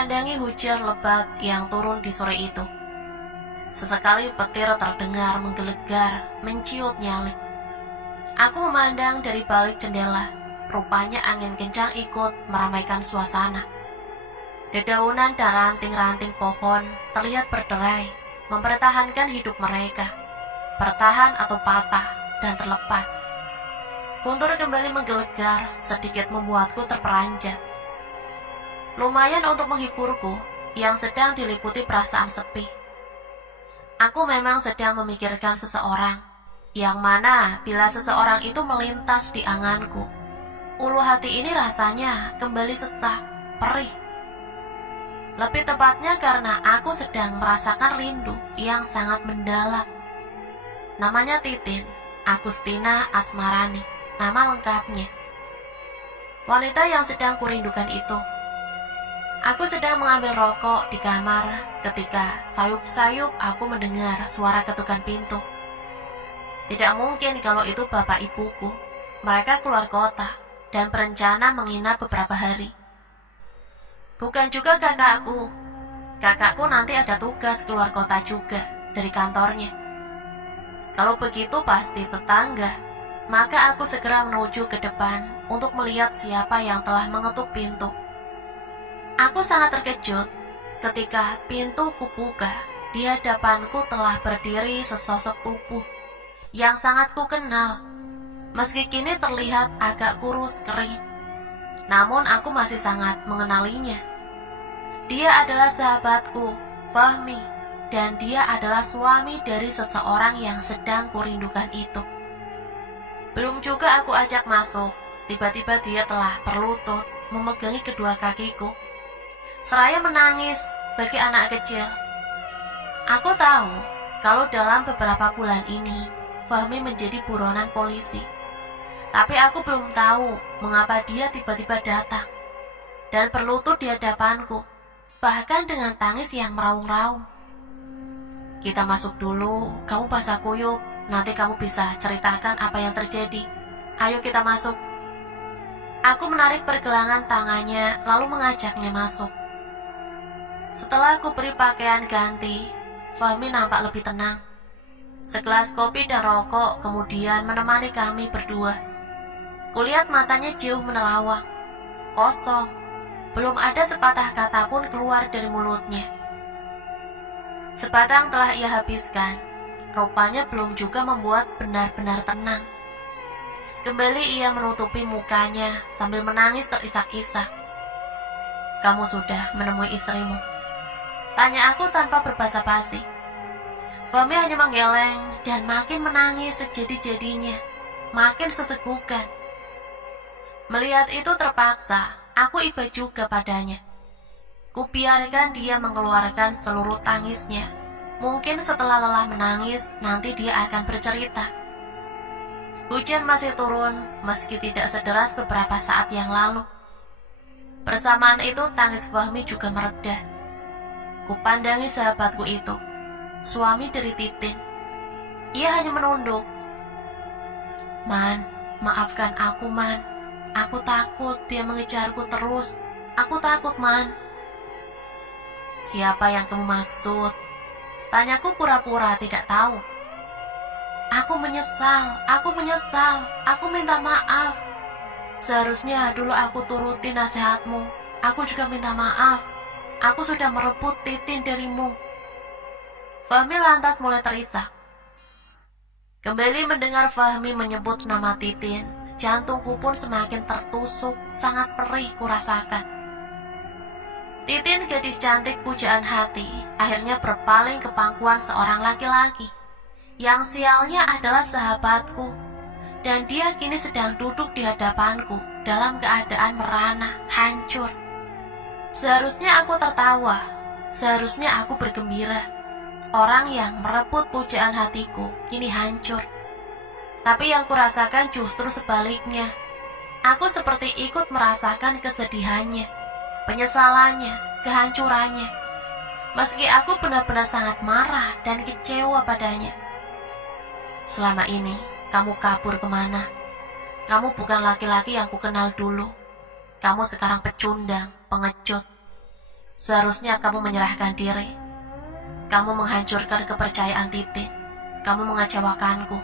pandangi hujan lebat yang turun di sore itu. Sesekali petir terdengar menggelegar, menciut nyalik. Aku memandang dari balik jendela. Rupanya angin kencang ikut meramaikan suasana. Dedaunan dan ranting-ranting pohon terlihat berderai, mempertahankan hidup mereka, bertahan atau patah dan terlepas. Guntur kembali menggelegar, sedikit membuatku terperanjat. Lumayan untuk menghiburku yang sedang diliputi perasaan sepi. Aku memang sedang memikirkan seseorang, yang mana bila seseorang itu melintas di anganku, ulu hati ini rasanya kembali sesak, perih. Lebih tepatnya karena aku sedang merasakan rindu yang sangat mendalam. Namanya Titin, Agustina Asmarani, nama lengkapnya. Wanita yang sedang kurindukan itu. Aku sedang mengambil rokok di kamar ketika sayup-sayup aku mendengar suara ketukan pintu. Tidak mungkin kalau itu bapak ibuku. Mereka keluar kota dan berencana menginap beberapa hari. Bukan juga kakakku. Kakakku nanti ada tugas keluar kota juga dari kantornya. Kalau begitu pasti tetangga. Maka aku segera menuju ke depan untuk melihat siapa yang telah mengetuk pintu. Aku sangat terkejut ketika pintu kubuka. Di hadapanku telah berdiri sesosok tubuh yang sangat kukenal. Meski kini terlihat agak kurus kering, namun aku masih sangat mengenalinya. Dia adalah sahabatku, Fahmi, dan dia adalah suami dari seseorang yang sedang kurindukan itu. Belum juga aku ajak masuk, tiba-tiba dia telah berlutut memegangi kedua kakiku, seraya menangis bagi anak kecil. Aku tahu kalau dalam beberapa bulan ini Fahmi menjadi buronan polisi. Tapi aku belum tahu mengapa dia tiba-tiba datang dan berlutut di hadapanku, bahkan dengan tangis yang meraung-raung. Kita masuk dulu, kamu basah kuyup, nanti kamu bisa ceritakan apa yang terjadi. Ayo kita masuk. Aku menarik pergelangan tangannya lalu mengajaknya masuk. Setelah aku beri pakaian ganti, Fahmi nampak lebih tenang. Segelas kopi dan rokok kemudian menemani kami berdua. Kulihat matanya jauh menerawang, kosong, belum ada sepatah kata pun keluar dari mulutnya. Sebatang telah ia habiskan, rupanya belum juga membuat benar-benar tenang. Kembali ia menutupi mukanya sambil menangis terisak-isak. Kamu sudah menemui istrimu? Tanya aku tanpa berbasa-basi. Fahmi hanya menggeleng dan makin menangis sejadi-jadinya, makin sesegukan. Melihat itu terpaksa, aku iba juga padanya. Kubiarkan dia mengeluarkan seluruh tangisnya. Mungkin setelah lelah menangis, nanti dia akan bercerita. Hujan masih turun, meski tidak sederas beberapa saat yang lalu. Bersamaan itu tangis Fahmi juga mereda. Kupandangi sahabatku itu, suami dari Titin. Ia hanya menunduk. Man, maafkan aku, Man. Aku takut dia mengejarku terus. Aku takut, Man. Siapa yang kamu maksud? Tanyaku pura-pura tidak tahu. Aku menyesal, aku minta maaf. Seharusnya dulu aku turuti nasihatmu. Aku juga minta maaf. Aku sudah merebut Titin darimu. Fahmi lantas mulai terisak. Kembali mendengar Fahmi menyebut nama Titin, jantungku pun semakin tertusuk, sangat perih kurasakan. Titin, gadis cantik pujaan hati, akhirnya berpaling ke pangkuan seorang laki-laki, yang sialnya adalah sahabatku, dan dia kini sedang duduk di hadapanku dalam keadaan merana, hancur. Seharusnya aku tertawa, seharusnya aku bergembira. Orang yang merebut pujaan hatiku kini hancur. Tapi yang kurasakan justru sebaliknya. Aku seperti ikut merasakan kesedihannya, penyesalannya, kehancurannya. Meski aku benar-benar sangat marah dan kecewa padanya. Selama ini, kamu kabur kemana? Kamu bukan laki-laki yang kukenal dulu. Kamu sekarang pecundang, pengecut. Seharusnya kamu menyerahkan diri. Kamu menghancurkan kepercayaan Titin. Kamu mengecewakanku.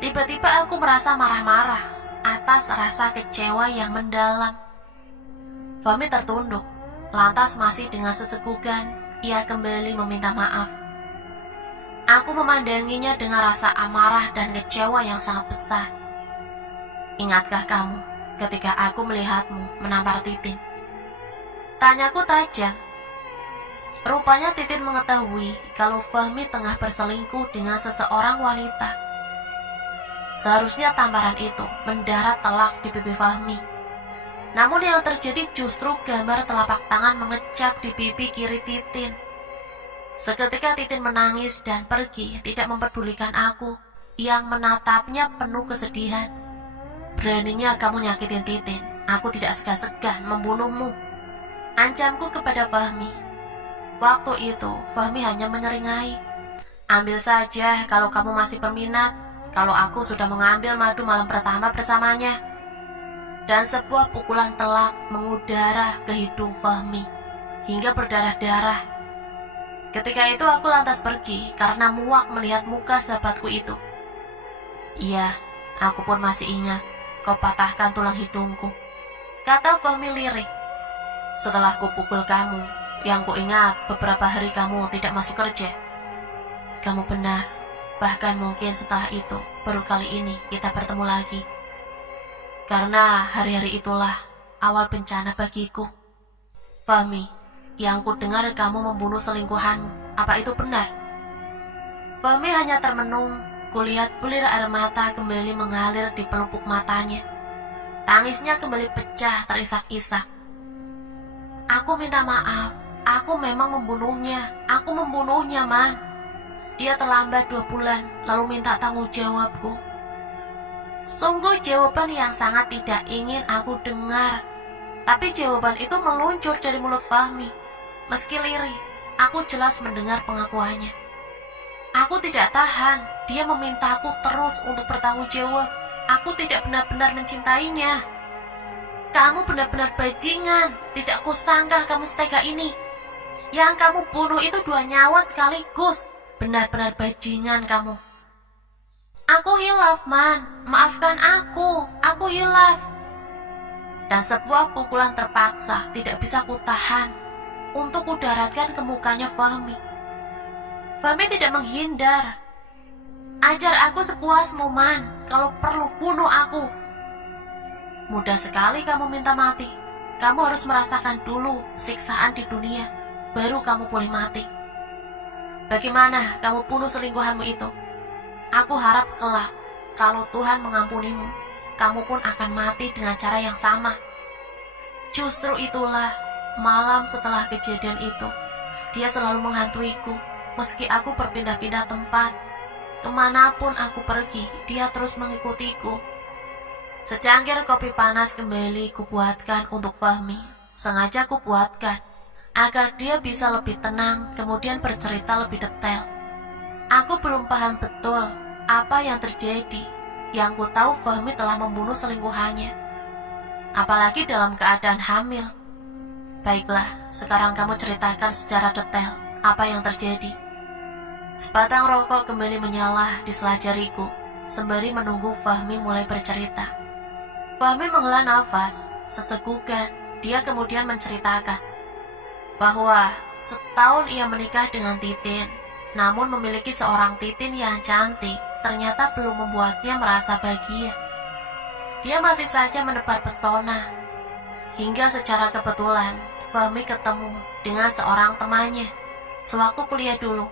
Tiba-tiba aku merasa marah-marah atas rasa kecewa yang mendalam. Fahmi tertunduk, lantas masih dengan sesegukan, ia kembali meminta maaf. Aku memandanginya dengan rasa amarah dan kecewa yang sangat besar. Ingatkah kamu ketika aku melihatmu menampar Titin? Tanyaku tajam. Rupanya Titin mengetahui kalau Fahmi tengah berselingkuh dengan seseorang wanita. Seharusnya tamparan itu mendarat telak di pipi Fahmi. Namun yang terjadi justru gambar telapak tangan mengecap di pipi kiri Titin. Seketika Titin menangis dan pergi, tidak mempedulikan aku yang menatapnya penuh kesedihan. Beraninya kamu nyakitin Titin, aku tidak segan-segan membunuhmu, ancamku kepada Fahmi. Waktu itu, Fahmi hanya menyeringai. Ambil saja kalau kamu masih berminat, kalau aku sudah mengambil madu malam pertama bersamanya. Dan sebuah pukulan telak mengudara ke hidung Fahmi, hingga berdarah-darah. Ketika itu aku lantas pergi, karena muak melihat muka sahabatku itu. Iya, aku pun masih ingat, kau patahkan tulang hidungku, kata Fahmi lirik. Setelah kupukul kamu, yang ku ingat beberapa hari kamu tidak masuk kerja. Kamu benar, bahkan mungkin setelah itu baru kali ini kita bertemu lagi. Karena hari-hari itulah awal bencana bagiku. Fahmi, yang ku dengar kamu membunuh selingkuhanmu, apa itu benar? Fahmi hanya termenung, kulihat bulir air mata kembali mengalir di pelupuk matanya. Tangisnya kembali pecah terisak-isak. Aku minta maaf. Aku memang membunuhnya. Aku membunuhnya, Man. Dia terlambat 2 bulan, lalu minta tanggung jawabku. Sungguh jawaban yang sangat tidak ingin aku dengar. Tapi jawaban itu meluncur dari mulut Fahmi. Meski lirih, aku jelas mendengar pengakuannya. Aku tidak tahan. Dia memintaku terus untuk bertanggung jawab. Aku tidak benar-benar mencintainya. Kamu benar-benar bajingan. Tidak kusangka kamu setega ini. Yang kamu bunuh itu 2 nyawa sekaligus. Benar-benar bajingan kamu. Aku hilaf, Man. Maafkan aku. Aku hilaf. Dan sebuah pukulan terpaksa tidak bisa kutahan untuk kudaratkan ke mukanya Fahmi. Fahmi tidak menghindar. Ajar aku sepuasmu, Man. Kalau perlu bunuh aku. Mudah sekali kamu minta mati. Kamu harus merasakan dulu siksaan di dunia, baru kamu boleh mati. Bagaimana kamu bunuh selingkuhanmu itu? Aku harap kelak, kalau Tuhan mengampunimu, kamu pun akan mati dengan cara yang sama. Justru itulah, malam setelah kejadian itu, dia selalu menghantuiku, meski aku berpindah-pindah tempat. Kemanapun aku pergi, dia terus mengikutiku. Secangkir kopi panas kembali kubuatkan untuk Fahmi. Sengaja kubuatkan agar dia bisa lebih tenang, kemudian bercerita lebih detail. Aku belum paham betul apa yang terjadi. Yang ku tahu Fahmi telah membunuh selingkuhannya, apalagi dalam keadaan hamil. Baiklah, sekarang kamu ceritakan secara detail apa yang terjadi. Sebatang rokok kembali menyala di sela jariku sembari menunggu Fahmi mulai bercerita. Fahmi menghela nafas, sesegukan. Dia kemudian menceritakan bahwa setahun ia menikah dengan Titin, namun memiliki seorang Titin yang cantik ternyata belum membuatnya merasa bahagia. Dia masih saja menebar pesona, hingga secara kebetulan Fahmi ketemu dengan seorang temannya sewaktu kuliah dulu.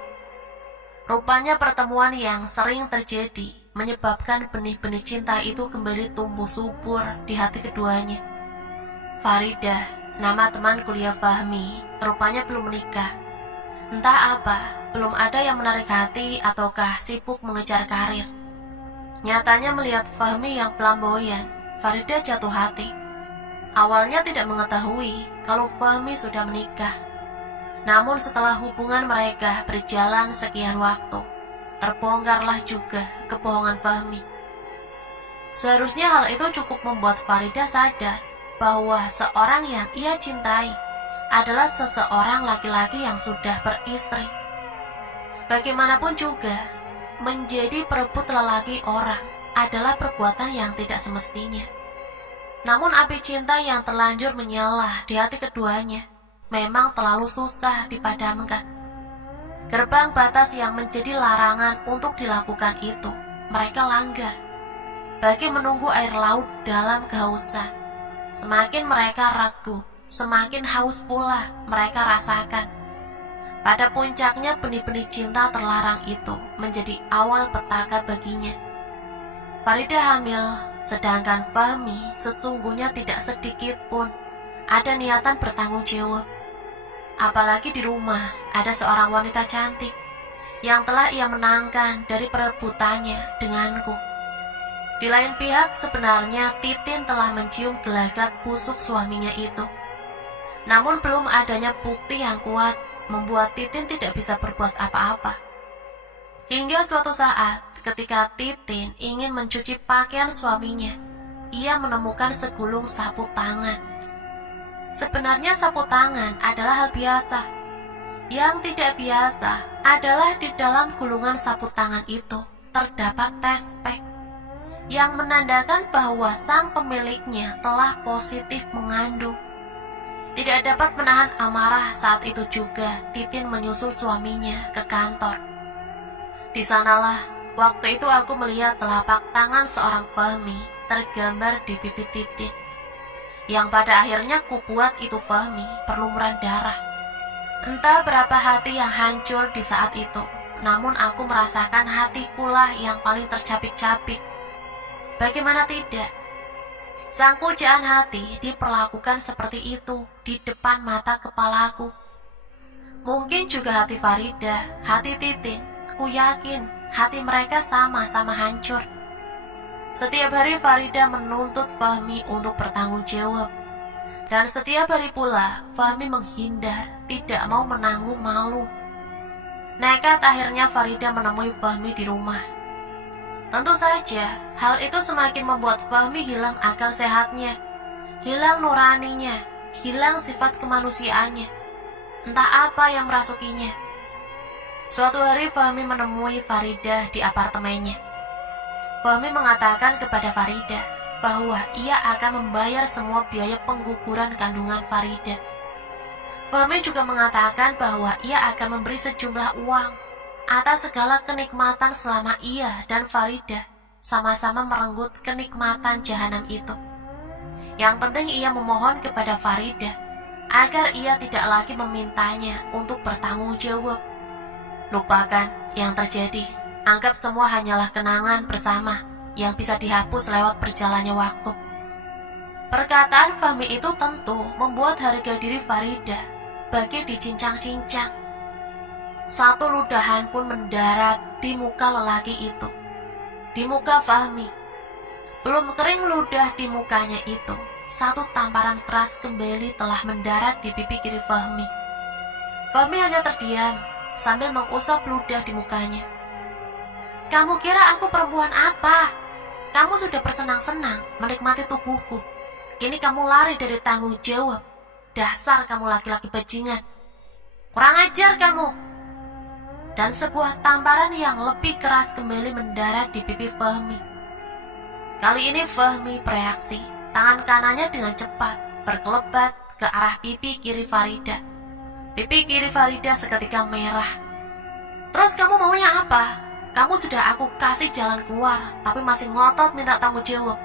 Rupanya pertemuan yang sering terjadi menyebabkan benih-benih cinta itu kembali tumbuh subur di hati keduanya. Farida, nama teman kuliah Fahmi, rupanya belum menikah. Entah apa, belum ada yang menarik hati ataukah sibuk mengejar karir. Nyatanya melihat Fahmi yang flamboyan, Farida jatuh hati. Awalnya tidak mengetahui kalau Fahmi sudah menikah. Namun setelah hubungan mereka berjalan sekian waktu, terbongkarlah juga kebohongan Fahmi. Seharusnya hal itu cukup membuat Farida sadar bahwa seorang yang ia cintai adalah seseorang laki-laki yang sudah beristri. Bagaimanapun juga, menjadi perebut lelaki orang adalah perbuatan yang tidak semestinya. Namun api cinta yang terlanjur menyala di hati keduanya memang terlalu susah dipadamkan. Gerbang batas yang menjadi larangan untuk dilakukan itu mereka langgar. Bagi menunggu air laut dalam kehausan, semakin mereka ragu, semakin haus pula mereka rasakan. Pada puncaknya benih-benih cinta terlarang itu menjadi awal petaka baginya. Farida hamil, sedangkan Fahmi sesungguhnya tidak sedikit pun ada niatan bertanggung jawab. Apalagi di rumah ada seorang wanita cantik yang telah ia menangkan dari perebutannya denganku. Di lain pihak, sebenarnya Titin telah mencium gelagat busuk suaminya itu. Namun belum adanya bukti yang kuat membuat Titin tidak bisa berbuat apa-apa. Hingga suatu saat, ketika Titin ingin mencuci pakaian suaminya, ia menemukan segulung sapu tangan. Sebenarnya sapu tangan adalah hal biasa. Yang tidak biasa adalah di dalam gulungan sapu tangan itu terdapat tespek yang menandakan bahwa sang pemiliknya telah positif mengandung. Tidak dapat menahan amarah saat itu juga Titin menyusul suaminya ke kantor. Di sanalah waktu itu aku melihat telapak tangan seorang Fahmi tergambar di pipi Titin, yang pada akhirnya kubuat itu Fahmi berlumuran darah. Entah berapa hati yang hancur di saat itu, namun aku merasakan hatiku lah yang paling tercapik-capik. Bagaimana tidak? Sang pujaan hati diperlakukan seperti itu di depan mata kepalaku. Mungkin juga hati Farida, hati Titin, ku yakin hati mereka sama-sama hancur. Setiap hari Farida menuntut Fahmi untuk bertanggung jawab. Dan setiap hari pula Fahmi menghindar, tidak mau menanggung malu. Nekat akhirnya Farida menemui Fahmi di rumah. Tentu saja, hal itu semakin membuat Fahmi hilang akal sehatnya, hilang nuraninya, hilang sifat kemanusiaannya. Entah apa yang merasukinya. Suatu hari Fahmi menemui Farida di apartemennya. Fahmi mengatakan kepada Farida bahwa ia akan membayar semua biaya pengguguran kandungan Farida. Fahmi juga mengatakan bahwa ia akan memberi sejumlah uang atas segala kenikmatan selama ia dan Farida sama-sama merenggut kenikmatan jahanam itu. Yang penting ia memohon kepada Farida agar ia tidak lagi memintanya untuk bertanggung jawab. Lupakan yang terjadi, anggap semua hanyalah kenangan bersama yang bisa dihapus lewat berjalannya waktu. Perkataan Fahmi itu tentu membuat harga diri Farida bagi dicincang-cincang. Satu ludahan pun mendarat di muka lelaki itu, di muka Fahmi. Belum kering ludah di mukanya itu, satu tamparan keras kembali telah mendarat di pipi kiri Fahmi. Fahmi hanya terdiam sambil mengusap ludah di mukanya. Kamu kira aku perempuan apa? Kamu sudah bersenang-senang menikmati tubuhku. Kini kamu lari dari tanggung jawab. Dasar kamu laki-laki bajingan. Kurang ajar kamu. Dan sebuah tamparan yang lebih keras kembali mendarat di pipi Fahmi. Kali ini Fahmi bereaksi. Tangan kanannya dengan cepat berkelebat ke arah pipi kiri Farida. Pipi kiri Farida seketika merah. Terus kamu maunya apa? Kamu sudah aku kasih jalan keluar, tapi masih ngotot minta tanggung jawab.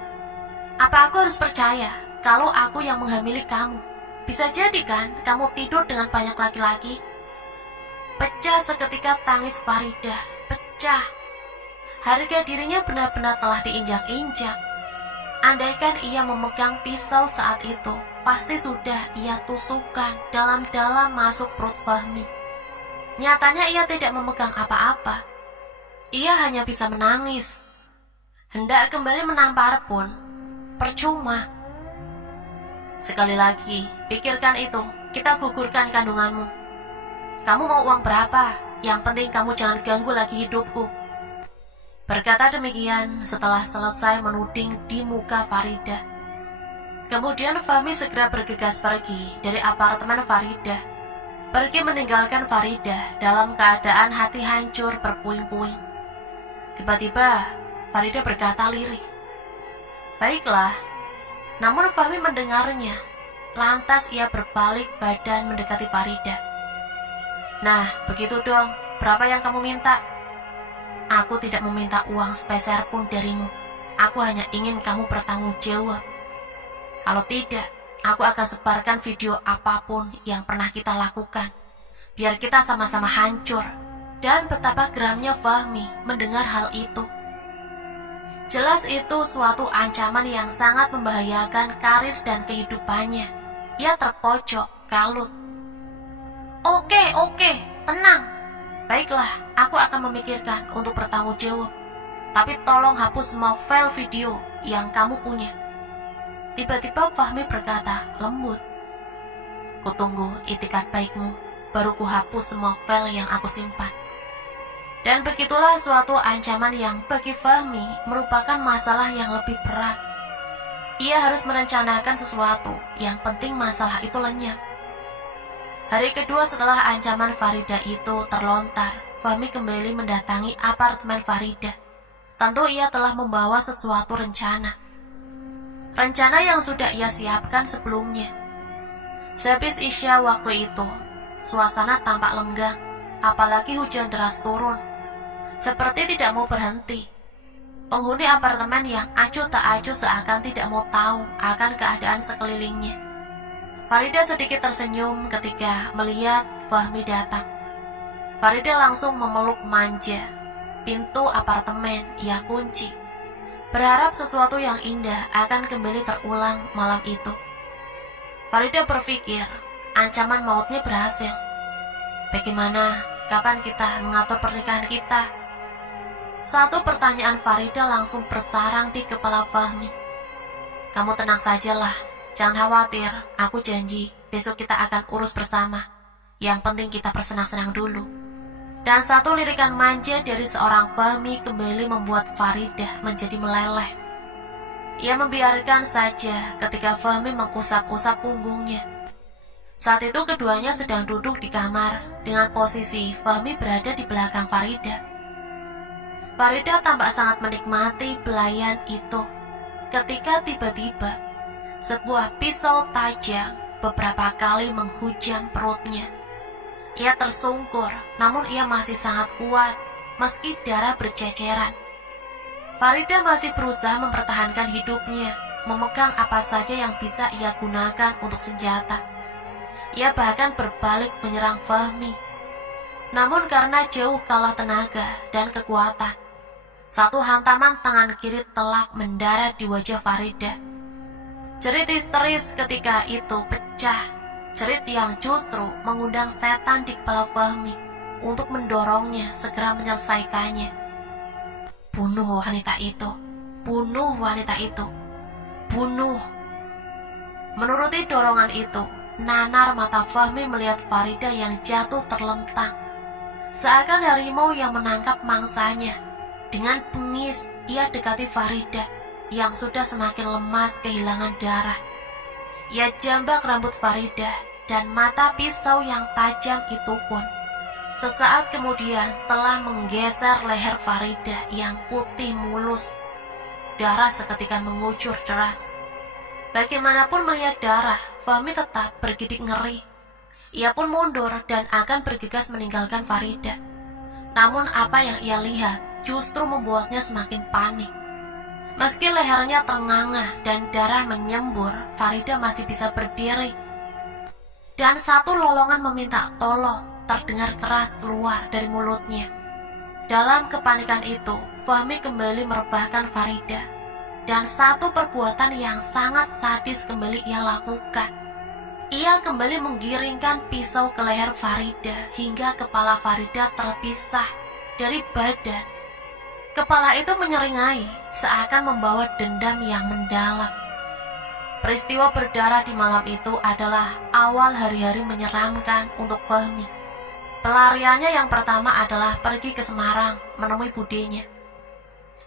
Apa aku harus percaya kalau aku yang menghamili kamu? Bisa jadi kan kamu tidur dengan banyak laki-laki? Pecah seketika tangis Farida, pecah. Harga dirinya benar-benar telah diinjak-injak. Andaikan ia memegang pisau saat itu, pasti sudah ia tusukkan dalam-dalam masuk perut Fahmi. Nyatanya ia tidak memegang apa-apa. Ia hanya bisa menangis. Hendak kembali menampar pun percuma. Sekali lagi, pikirkan itu, kita gugurkan kandunganmu. Kamu mau uang berapa? Yang penting kamu jangan ganggu lagi hidupku. Berkata demikian setelah selesai menuding di muka Farida. Kemudian Fahmi segera bergegas pergi dari apartemen Faridah. Pergi meninggalkan Faridah dalam keadaan hati hancur berpuing-puing. Tiba-tiba Faridah berkata lirih, "Baiklah." Namun Fahmi mendengarnya. Lantas ia berbalik badan mendekati Faridah. "Nah, begitu dong. Berapa yang kamu minta?" "Aku tidak meminta uang sepeser pun darimu. Aku hanya ingin kamu bertanggung jawab. Kalau tidak, aku akan sebarkan video apapun yang pernah kita lakukan, biar kita sama-sama hancur." Dan betapa geramnya Fahmi mendengar hal itu. Jelas itu suatu ancaman yang sangat membahayakan karir dan kehidupannya. Ia terpojok, kalut. Oke, tenang. Baiklah, aku akan memikirkan untuk bertanggung jawab. Tapi tolong hapus semua file video yang kamu punya. Tiba-tiba Fahmi berkata lembut, "Kutunggu itikat baikmu, baru ku hapus semua file yang aku simpan." Dan begitulah suatu ancaman yang bagi Fahmi merupakan masalah yang lebih berat. Ia harus merencanakan sesuatu, yang penting masalah itu lenyap. Hari kedua setelah ancaman Faridah itu terlontar, Fahmi kembali mendatangi apartemen Faridah. Tentu ia telah membawa sesuatu rencana. Rencana yang sudah ia siapkan sebelumnya. Sehabis Isya waktu itu, suasana tampak lenggang, apalagi hujan deras turun. Seperti tidak mau berhenti. Penghuni apartemen yang acuh tak acuh seakan tidak mau tahu akan keadaan sekelilingnya. Faridah sedikit tersenyum ketika melihat Fahmi datang. Faridah langsung memeluk manja. Pintu apartemen ia kunci, berharap sesuatu yang indah akan kembali terulang malam itu. Faridah berpikir ancaman mautnya berhasil. Bagaimana? Kapan kita mengatur pernikahan kita? Satu pertanyaan Faridah langsung bersarang di kepala Fahmi. "Kamu tenang sajalah, jangan khawatir, aku janji besok kita akan urus bersama. Yang penting kita bersenang-senang dulu." Dan satu lirikan manja dari seorang Fahmi kembali membuat Faridah menjadi meleleh. Ia membiarkan saja ketika Fahmi mengusap-usap punggungnya. Saat itu keduanya sedang duduk di kamar dengan posisi Fahmi berada di belakang Faridah. Faridah tampak sangat menikmati belayan itu ketika tiba-tiba sebuah pisau tajam beberapa kali menghujam perutnya. Ia tersungkur, namun ia masih sangat kuat meski darah berceceran. Faridah masih berusaha mempertahankan hidupnya, memegang apa saja yang bisa ia gunakan untuk senjata. Ia bahkan berbalik menyerang Fahmi. Namun karena jauh kalah tenaga dan kekuatan, satu hantaman tangan kiri telak mendarat di wajah Faridah. Jerit histeris ketika itu pecah, jerit yang justru mengundang setan di kepala Fahmi untuk mendorongnya segera menyelesaikannya. Bunuh wanita itu, bunuh wanita itu, bunuh. Menuruti dorongan itu, nanar mata Fahmi melihat Faridah yang jatuh terlentang, seakan harimau yang menangkap mangsanya. Dengan bengis, ia dekati Faridah yang sudah semakin lemas kehilangan darah. Ia jambak rambut Faridah dan mata pisau yang tajam itu pun sesaat kemudian telah menggeser leher Faridah yang putih mulus. Darah seketika mengucur deras. Bagaimanapun melihat darah, Fahmi tetap bergidik ngeri. Ia pun mundur dan akan bergegas meninggalkan Faridah. Namun apa yang ia lihat justru membuatnya semakin panik. Meski lehernya ternganga dan darah menyembur, Faridah masih bisa berdiri. Dan satu lolongan meminta tolong terdengar keras keluar dari mulutnya. Dalam kepanikan itu, Fahmi kembali merebahkan Faridah. Dan satu perbuatan yang sangat sadis kembali ia lakukan. Ia kembali menggiringkan pisau ke leher Faridah hingga kepala Faridah terpisah dari badan. Kepala itu menyeringai, seakan membawa dendam yang mendalam. Peristiwa berdarah di malam itu adalah awal hari-hari menyeramkan untuk Fahmi. Pelariannya yang pertama adalah pergi ke Semarang menemui budenya.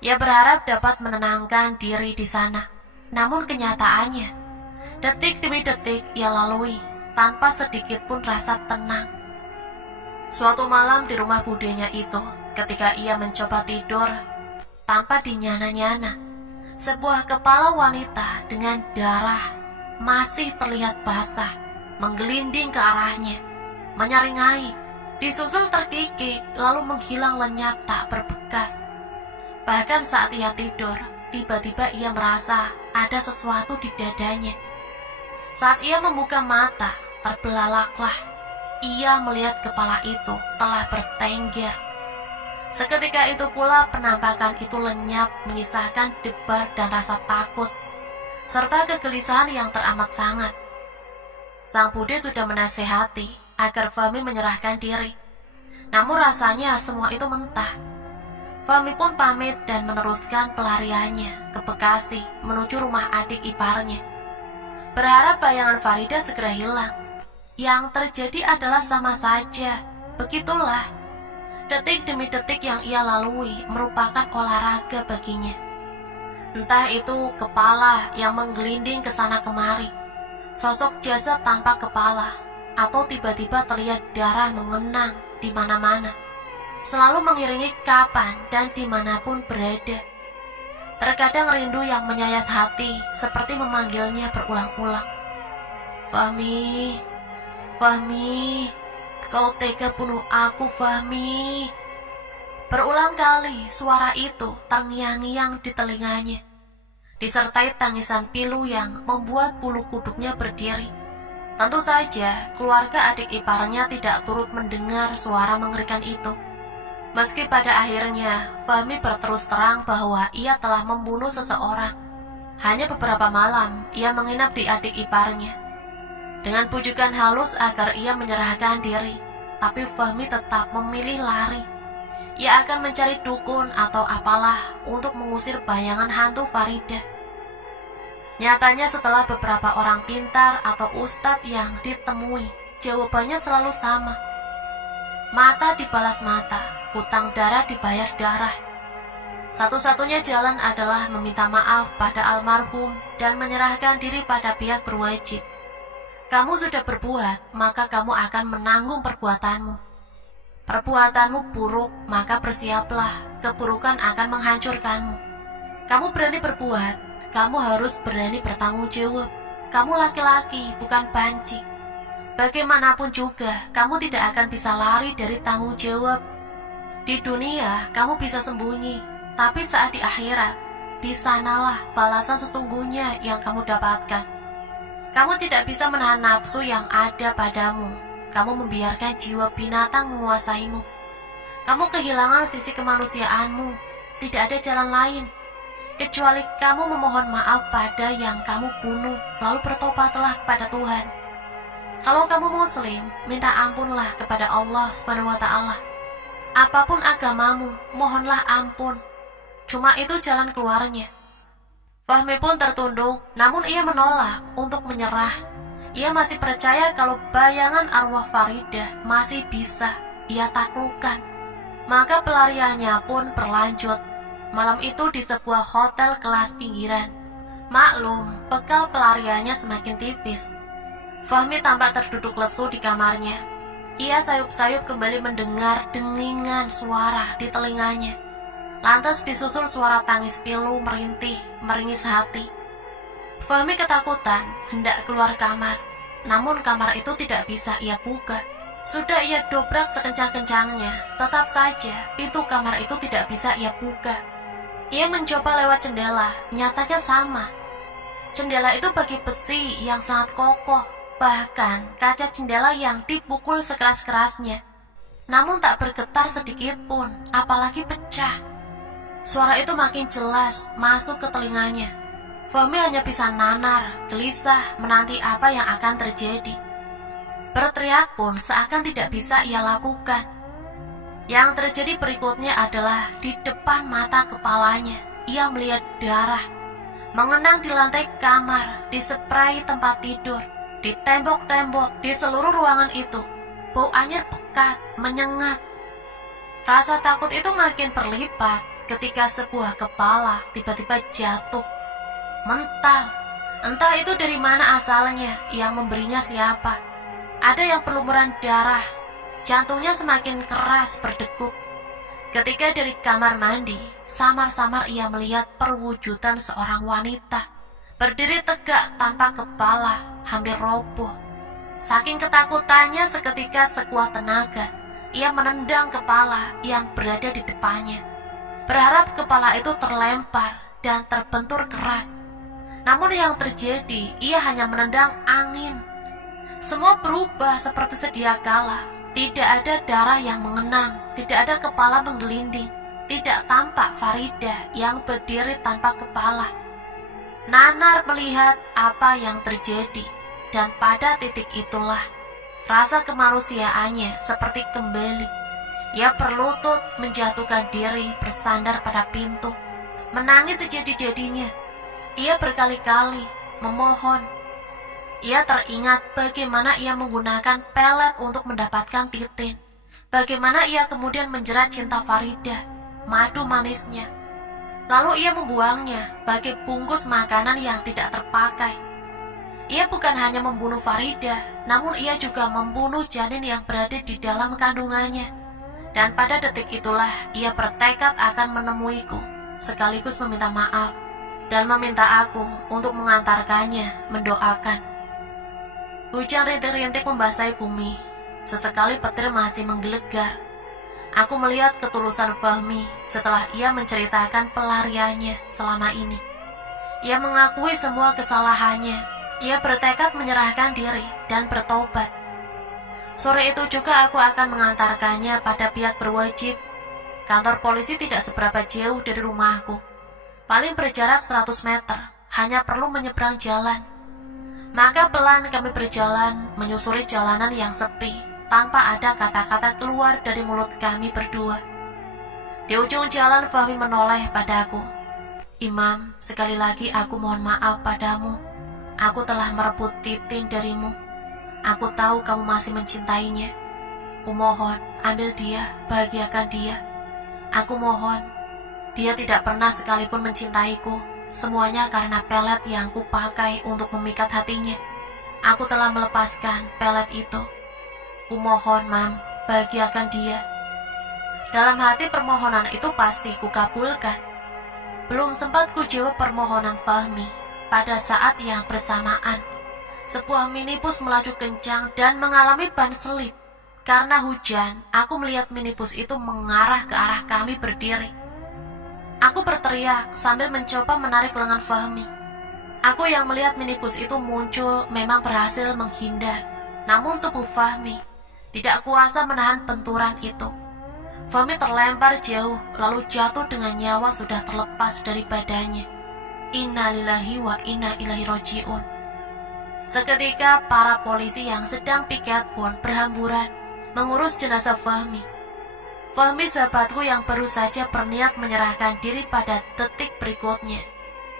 Ia berharap dapat menenangkan diri di sana. Namun kenyataannya, Detik demi detik ia lalui tanpa sedikit pun rasa tenang. Suatu malam di rumah budenya itu, ketika ia mencoba tidur tanpa dinyana-nyana, sebuah kepala wanita dengan darah masih terlihat basah menggelinding ke arahnya, menyeringai, disusul terkikik lalu menghilang lenyap tak berbekas. Bahkan saat ia tidur, tiba-tiba ia merasa ada sesuatu di dadanya. Saat ia membuka mata, terbelalaklah ia melihat kepala itu telah bertengger. Seketika itu pula penampakan itu lenyap menyisakan debar dan rasa takut, serta kegelisahan yang teramat sangat. Sang Bude sudah menasehati agar Fahmi menyerahkan diri, namun rasanya semua itu mentah. Fahmi pun pamit dan meneruskan pelariannya ke Bekasi menuju rumah adik iparnya, berharap bayangan Farida segera hilang. Yang terjadi adalah sama saja. Begitulah, detik demi detik yang ia lalui merupakan olahraga baginya. Entah itu kepala yang menggelinding ke sana kemari, sosok jasad tanpa kepala, atau tiba-tiba terlihat darah mengenang di mana-mana, selalu mengiringi kapan dan dimanapun berada. Terkadang rindu yang menyayat hati seperti memanggilnya berulang-ulang. Fahmi, Fahmi, kau tega bunuh aku, Fahmi. Berulang kali suara itu terngiang-ngiang di telinganya, disertai tangisan pilu yang membuat bulu kuduknya berdiri. Tentu saja keluarga adik iparnya tidak turut mendengar suara mengerikan itu. Meski pada akhirnya Fahmi berterus terang bahwa ia telah membunuh seseorang. Hanya beberapa malam ia menginap di adik iparnya dengan pujukan halus agar ia menyerahkan diri, tapi Fahmi tetap memilih lari. Ia akan mencari dukun atau apalah untuk mengusir bayangan hantu Farida. Nyatanya setelah beberapa orang pintar atau ustadz yang ditemui, jawabannya selalu sama. Mata dibalas mata, hutang darah dibayar darah. Satu-satunya jalan adalah meminta maaf pada almarhum dan menyerahkan diri pada pihak berwajib. Kamu sudah berbuat, maka kamu akan menanggung perbuatanmu. Perbuatanmu buruk, maka bersiaplah, keburukan akan menghancurkanmu. Kamu berani berbuat, kamu harus berani bertanggung jawab. Kamu laki-laki, bukan banci. Bagaimanapun juga, kamu tidak akan bisa lari dari tanggung jawab. Di dunia, kamu bisa sembunyi, tapi saat di akhirat, di sanalah balasan sesungguhnya yang kamu dapatkan. Kamu tidak bisa menahan nafsu yang ada padamu. Kamu membiarkan jiwa binatang menguasaimu. Kamu kehilangan sisi kemanusiaanmu. Tidak ada jalan lain kecuali kamu memohon maaf pada yang kamu bunuh, lalu bertobatlah kepada Tuhan. Kalau kamu muslim, minta ampunlah kepada Allah Subhanahu wa Ta'ala. Apapun agamamu, mohonlah ampun. Cuma itu jalan keluarnya. Fahmi pun tertunduk, namun ia menolak untuk menyerah. Ia masih percaya kalau bayangan arwah Farida masih bisa ia taklukkan. Maka pelariannya pun berlanjut. Malam itu di sebuah hotel kelas pinggiran. Maklum, bekal pelariannya semakin tipis. Fahmi tampak terduduk lesu di kamarnya. Ia sayup-sayup kembali mendengar dengingan suara di telinganya. Lantas disusul suara tangis pilu merintih, meringis hati. Fahmi ketakutan, hendak keluar kamar. Namun kamar itu tidak bisa ia buka. Sudah ia dobrak sekencang-kencangnya, tetap saja pintu kamar itu tidak bisa ia buka. Ia mencoba lewat jendela, nyatanya sama. Jendela itu bagi besi yang sangat kokoh, bahkan kaca jendela yang dipukul sekeras-kerasnya. Namun tak bergetar sedikit pun, apalagi pecah. Suara itu makin jelas masuk ke telinganya. Fahmi hanya bisa nanar, gelisah menanti apa yang akan terjadi. Berteriak pun seakan tidak bisa ia lakukan. Yang terjadi berikutnya adalah di depan mata kepalanya, ia melihat darah mengenang di lantai kamar, di spray tempat tidur, di tembok-tembok, di seluruh ruangan itu. Bau anyir pekat, menyengat. Rasa takut itu makin berlipat ketika sebuah kepala tiba-tiba jatuh, mental, Entah itu dari mana asalnya, yang memberinya siapa. Ada yang pelumuran darah, jantungnya semakin keras berdegup. Ketika dari kamar mandi, samar-samar ia melihat perwujudan seorang wanita, berdiri tegak tanpa kepala, hampir roboh. Saking ketakutannya seketika sekuat tenaga, ia menendang kepala yang berada di depannya, berharap kepala itu terlempar dan terbentur keras. Namun yang terjadi, ia hanya menendang angin. Semua berubah seperti sedia kala. Tidak ada darah yang mengenang, tidak ada kepala menggelinding, tidak tampak Farida yang berdiri tanpa kepala. Nanar melihat apa yang terjadi, dan pada titik itulah rasa kemanusiaannya seperti kembali. Ia berlutut, menjatuhkan diri, bersandar pada pintu, menangis sejadi-jadinya. Ia berkali-kali memohon. Ia teringat bagaimana ia menggunakan pelet untuk mendapatkan Titin. Bagaimana ia kemudian menjerat cinta Farida, madu manisnya. Lalu ia membuangnya bagi bungkus makanan yang tidak terpakai. Ia bukan hanya membunuh Farida, namun ia juga membunuh janin yang berada di dalam kandungannya. Dan pada detik itulah ia bertekad akan menemuiku, sekaligus meminta maaf, dan meminta aku untuk mengantarkannya, mendoakan. Hujan rintik-rintik membasahi bumi. Sesekali petir masih menggelegar. Aku melihat ketulusan Fahmi setelah ia menceritakan pelariannya selama ini. Ia mengakui semua kesalahannya. Ia bertekad menyerahkan diri dan bertobat. Sore itu juga aku akan mengantarkannya pada pihak berwajib. Kantor polisi tidak seberapa jauh dari rumahku. Paling berjarak 100 meter, hanya perlu menyeberang jalan. Maka pelan kami berjalan menyusuri jalanan yang sepi, tanpa ada kata-kata keluar dari mulut kami berdua. Di ujung jalan Fahmi menoleh padaku. Imam, sekali lagi aku mohon maaf padamu. Aku telah merebut Titin darimu. Aku tahu kamu masih mencintainya. Kumohon, ambil dia, bahagiakan dia. Aku mohon, dia tidak pernah sekalipun mencintaiku. Semuanya karena pelet yang kupakai untuk memikat hatinya. Aku telah melepaskan pelet itu. Kumohon, Mam, bahagiakan dia. Dalam hati permohonan itu pasti kukabulkan. Belum sempat kujawab permohonan Fahmi, pada saat yang bersamaan, sebuah minibus melaju kencang dan mengalami ban selip. Karena hujan, aku melihat minibus itu mengarah ke arah kami berdiri. Aku berteriak sambil mencoba menarik lengan Fahmi. Aku yang melihat minibus itu muncul memang berhasil menghindar. Namun tubuh Fahmi tidak kuasa menahan benturan itu. Fahmi terlempar jauh lalu jatuh dengan nyawa sudah terlepas dari badannya. Inna lillahi wa inna ilaihi roji'un. Seketika para polisi yang sedang piket pun berhamburan mengurus jenazah Fahmi. Fahmi sahabatku yang baru saja berniat menyerahkan diri pada detik berikutnya,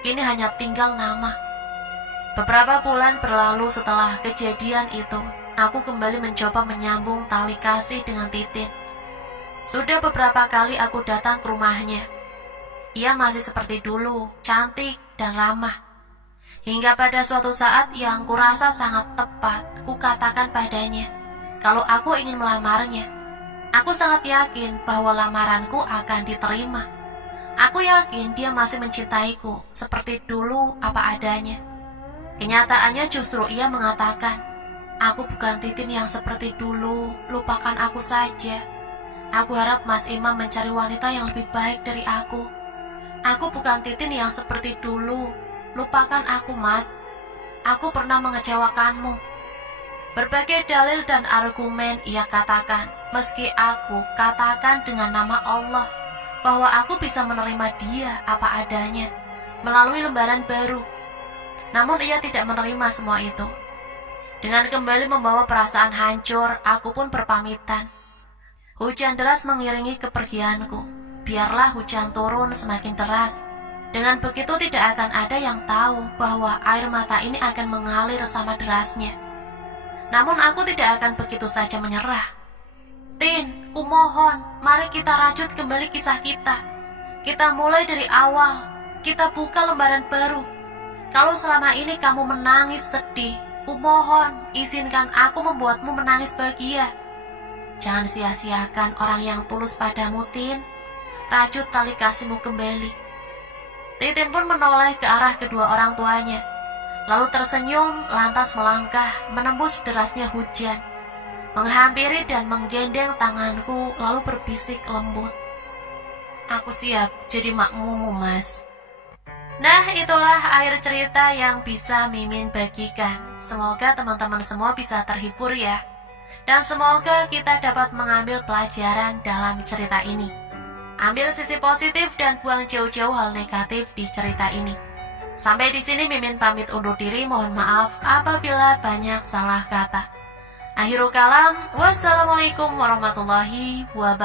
kini hanya tinggal nama. Beberapa bulan berlalu setelah kejadian itu, aku kembali mencoba menyambung tali kasih dengan Titin. Sudah beberapa kali aku datang ke rumahnya. Ia masih seperti dulu, cantik dan ramah. Hingga pada suatu saat yang kurasa sangat tepat, kukatakan padanya, kalau aku ingin melamarnya. Aku sangat yakin bahwa lamaranku akan diterima. Aku yakin dia masih mencintaiku seperti dulu apa adanya. Kenyataannya justru ia mengatakan, aku bukan Titin yang seperti dulu, lupakan aku saja. Aku harap Mas Imam mencari wanita yang lebih baik dari aku. Aku bukan Titin yang seperti dulu, lupakan aku Mas. Aku pernah mengecewakanmu. Berbagai dalil dan argumen ia katakan, meski aku katakan dengan nama Allah bahwa aku bisa menerima dia apa adanya melalui lembaran baru. Namun ia tidak menerima semua itu. Dengan kembali membawa perasaan hancur, aku pun berpamitan. Hujan deras mengiringi kepergianku. Biarlah hujan turun semakin deras. Dengan begitu tidak akan ada yang tahu bahwa air mata ini akan mengalir sama derasnya. Namun aku tidak akan begitu saja menyerah. Tin, kumohon, mari kita rajut kembali kisah kita. Kita mulai dari awal. Kita buka lembaran baru. Kalau selama ini kamu menangis sedih, kumohon izinkan aku membuatmu menangis bahagia. Jangan sia-siakan orang yang tulus padamu, Tin. Rajut tali kasihmu kembali. Titin pun menoleh ke arah kedua orang tuanya, lalu tersenyum lantas melangkah menembus derasnya hujan, menghampiri dan menggendeng tanganku lalu berbisik lembut. Aku siap jadi makmumu, Mas. Nah, itulah akhir cerita yang bisa Mimin bagikan. Semoga teman-teman semua bisa terhibur ya. Dan semoga kita dapat mengambil pelajaran dalam cerita ini. Ambil sisi positif dan buang jauh-jauh hal negatif di cerita ini. Sampai di sini Mimin pamit undur diri, mohon maaf apabila banyak salah kata. Akhirul kalam, wassalamualaikum warahmatullahi wabarakatuh.